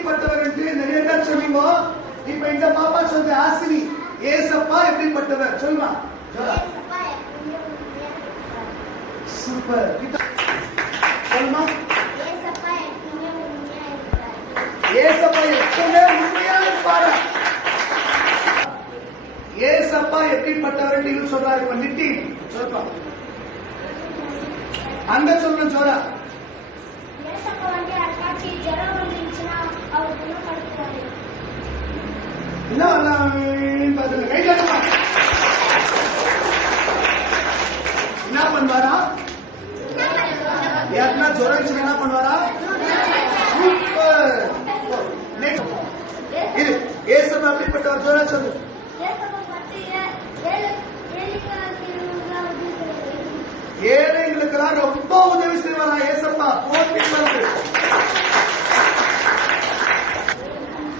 எப்படிப்பட்டவர் என்று நிறைய பேர் சொல்லுங்க. இப்ப இந்த பாப்பா சொல்ற ஆசினி ஏசப்பா எப்படிப்பட்டவர்? சொல்லுமா சூப்பர். சொல்லுமா ஏசப்பா எப்பவுமே உண்மையா இருப்பாரா. ஏசப்பா எப்படிப்பட்டவர் நீங்க சொல்றாரு இப்ப நித்தி சொல்லுப்பா ஜோரா என்ன வரலாம் பாத்துங்க கை தட்டுமா என்ன பண்ணுவாரா? யாருன்னா ஜுரம் இருந்துச்சுன்னா என்ன பண்ணுவாரா சூப்பர் இது ஏசப்பா எப்படிப்பட்டவர் ஜோரா சொல்லு ஏழைங்களுக்கெல்லாம் ரொம்ப உதவி செய்வாரா ஏசப்பா போட்டிங்களுக்கு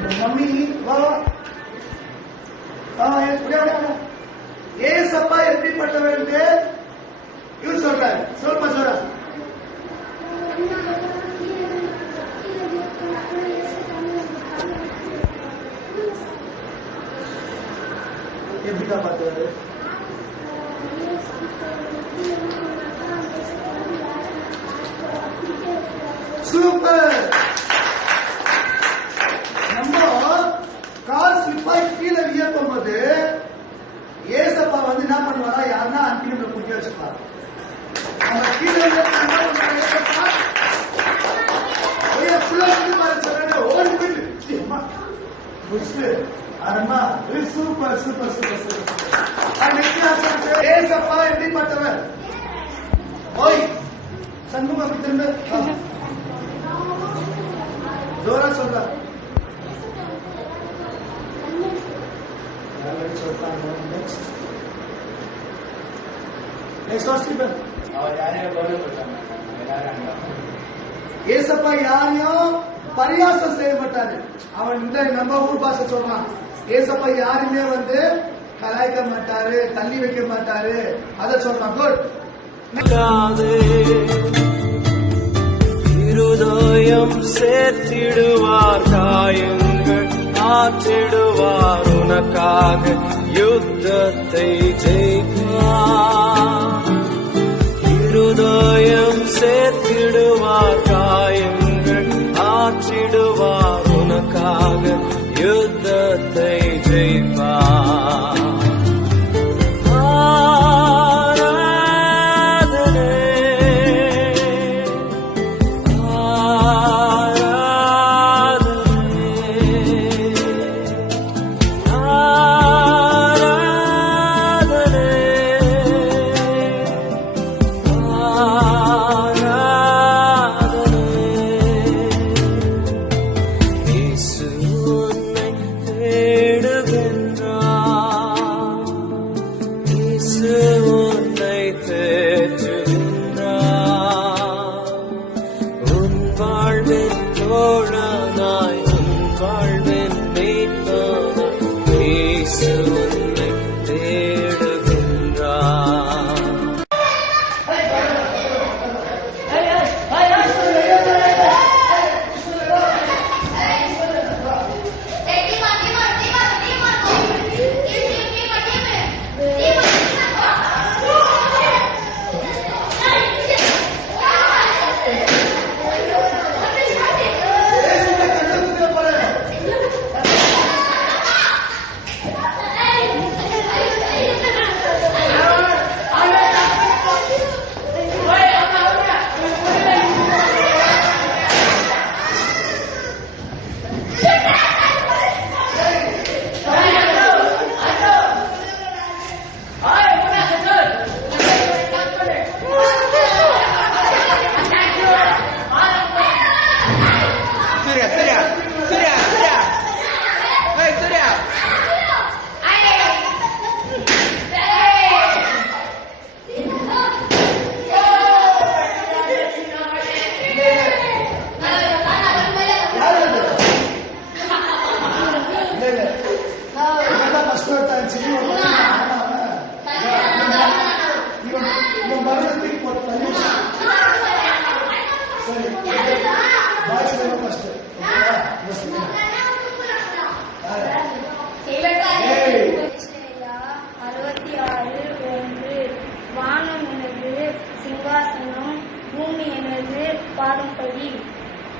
டீட்டு உங்க மம்மி வா வா ஆ ஏ, அப்படியே, அப்படியே, அப்படியே. ஏசப்பா எப்படிப்பட்டவர் இவர் சொல்றாரு சொல்லுமா சொல்ற எப்படிதான் பார்த்தாரு சூப்பர் அடம்மா, ஏய், சூப்பர் சூப்பர் சூப்பர் சூப்பர் ஆ, next class வந்து, ஏசப்பா எப்படிப்பட்டவர் ஓய் சண்முகம் அப்படி திரும்ப ஆ. ஜோரா சொல்ற நெக்ஸ்ட் ஸ்டீபன் அவர் யாரையும் கௌரவப்படுத்தாங்க எல்லாரும் அங்க ஏசப்பா யாரையும் பரியாசம் செய்ய மாட்டாரு அவன் இந்த நம்ம ஊர் பாச சொல்றான். ஏசப்பா யாருமே வந்து கலாய்க்க மாட்டாரு தள்ளி வைக்க மாட்டாரு. அத சொல்றான். குட் இருதயம் சேர்த்திடுவார் காயங்கள் ஆற்றிடுவார் உனக்காக யுத்தத்தை ஜெயிப்பார்.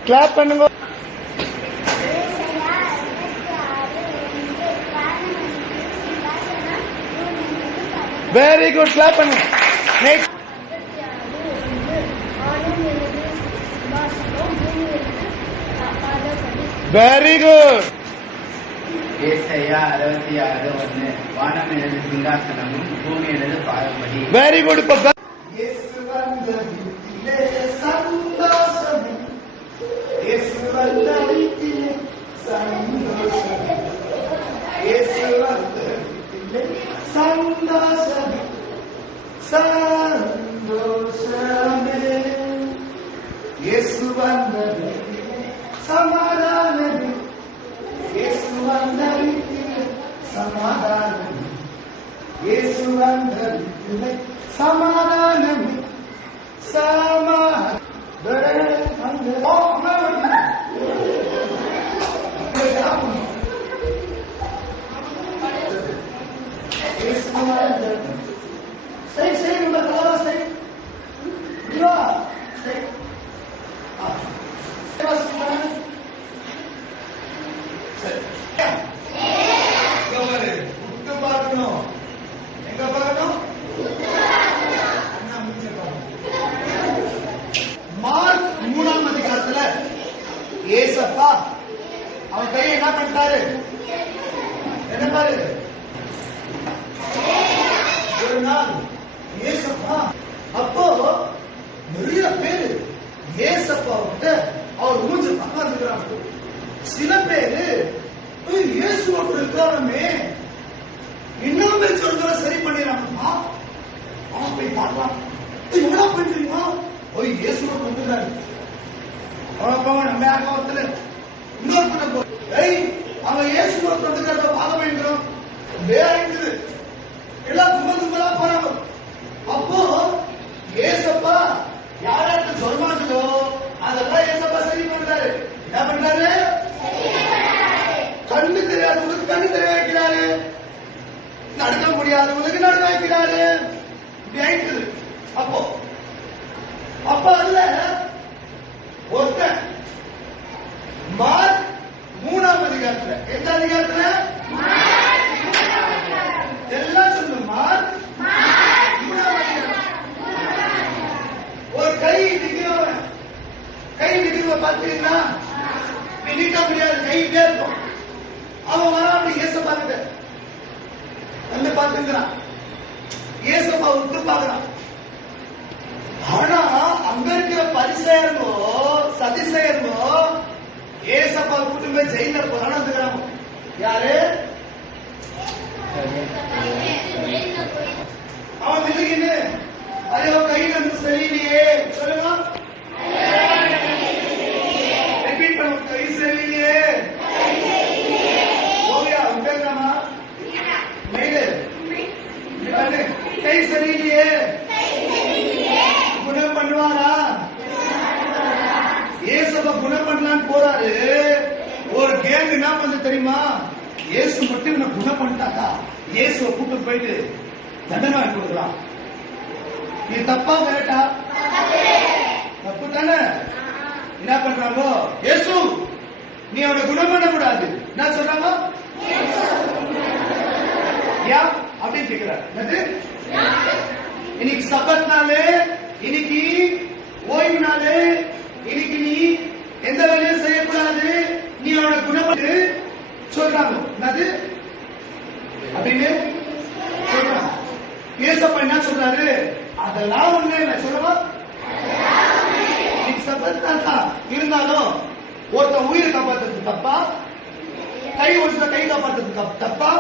கிளாப் பண்ணுங்க வெரி குட் கிளாப் பண்ணுங்க நெக்ஸ்ட் வெரி குட் ஏசையா அறுபத்தி ஆறு ஒண்ணு வானம் எனது சிங்காசனமும் பூமி எனது பாதப்படி வெரி குட் இப்ப இயேசு வந்த வீட்டிலே சந்தோஷமே இயேசு வந்த வீட்டிலே சந்தோஷமே சந்தோஷமே இயேசு வந்த வீட்டிலே சமாதானமே இயேசு வந்த வீட்டிலே சமாதானமே இங்க பாரு, உத்து பார்க்கணும். எங்க பார்க்கணும்? அண்ணா, மூஞ்சிய பாருங்க. மார்க் மூணாம் அதிகாரத்துல ஏசப்பா அவன் கையை என்ன பண்ணிட்டாரு என்ன பாரு ஒரு நாள் ஏசப்பா அப்போ நிறைய பேரு ஏசப்பா அவர் மூஞ்சி பக்கம் சில பேரு இயேசு ஒருத்தர் இருக்கிறாமே இன்னும் சொல்ற சரி பண்ணிடலாமா அவன் போய் பார்க்கலாம் எவ்வளவு என்னடா பண்றீங்க ஓய் இயேசுவ வந்துட்டாரு அவன் நம்ம யாருக்கும் ஒருத்தர் இன்னொரு பண்ண போய் அவன் இயேசு ஒருத்தர் இயேசுவ பார்க்க பாதம் வேற இருக்குது எல்லாம் கும்பல் கும்பலா போறாங்க. அப்போ ஏசப்பா யாராருக்கு சொல்மாங்களோ அதெல்லாம் ஏசப்பா சரி பண்றாரு. என்ன பண்றாரு? கண்ணு தெரியாதவங்களுக்கு கண்ணு தெரிய வைக்கிறாரு நடக்க முடியாதவங்களுக்கு நடக்க வைக்கிறாரு இப்படி அப்போ அப்ப அதுல ஒருத்தன் மார்க் மூணாம் அதிகாரத்துல. எந்த அதிகாரத்துல எல்லாம் சொல்லு மார்க் மூணாம் அதிகாரம் ஒரு கை நிக்கிறவன் கை நிக்கிறவ நீட்ட முடியாது கை இப்படியே இருக்கும். அவன் வரா அப்படி வந்து ஏசப்பா விட்டு ஆனா அங்க இருக்கிற பரிசெயர்களோ சதிசெயர்களோ ஏசப்பா கூட்டு போய் ஜெயில போறான்னு யாரு? அவன் நிலுகின்னு கையில இருந்து சரியில்லையே. சொல்லுங்க ரிப்பீட் பண்ண கை சரியில்லையே ஓவியா உட்கார்ந்தாமா மேலே இவனு, கை சரியில்லையே குணம் பண்ணுவாரா? ஏசப்ப குணம் பண்ணலான்னு போறாரு. ஒரு கேங் என்ன பண்ணு தெரியுமா? இயேசு மட்டும் இவனை குணம் பண்ணிட்டாக்கா? இயேசுவை கூட்டு போயிட்டு தண்டனை வாங்கி கொடுக்கலாம். நீ தப்பா கரெக்டா தப்பு தானே? என்ன பண்றாங்க? இயேசு நீ அவனை குணம் பண்ண கூடாது என்ன சொல்றாங்க? ஏன் அப்படின்னு கேக்குறாரு. இன்னைக்கு சபத் நாளு இன்னைக்கு ஓய்வு நாளு இன்னைக்கு நீ எந்த வேலையும் செய்யக்கூடாது நீ அவனை குணப்பட்டு சொல்றாங்க. என்னது? அப்படின்னு சொல்றாங்க. ஏசப்பா என்ன சொல்றாரு? அதெல்லாம் ஒண்ணு என்ன சொல்லவா? இன்னைக்கு சபத் நாள் தான். இருந்தாலும் ஒருத்தன் உயிரை காப்பாத்துறது தப்பா? கை ஒருத்தர் கை காப்பாத்துறது தப்பா?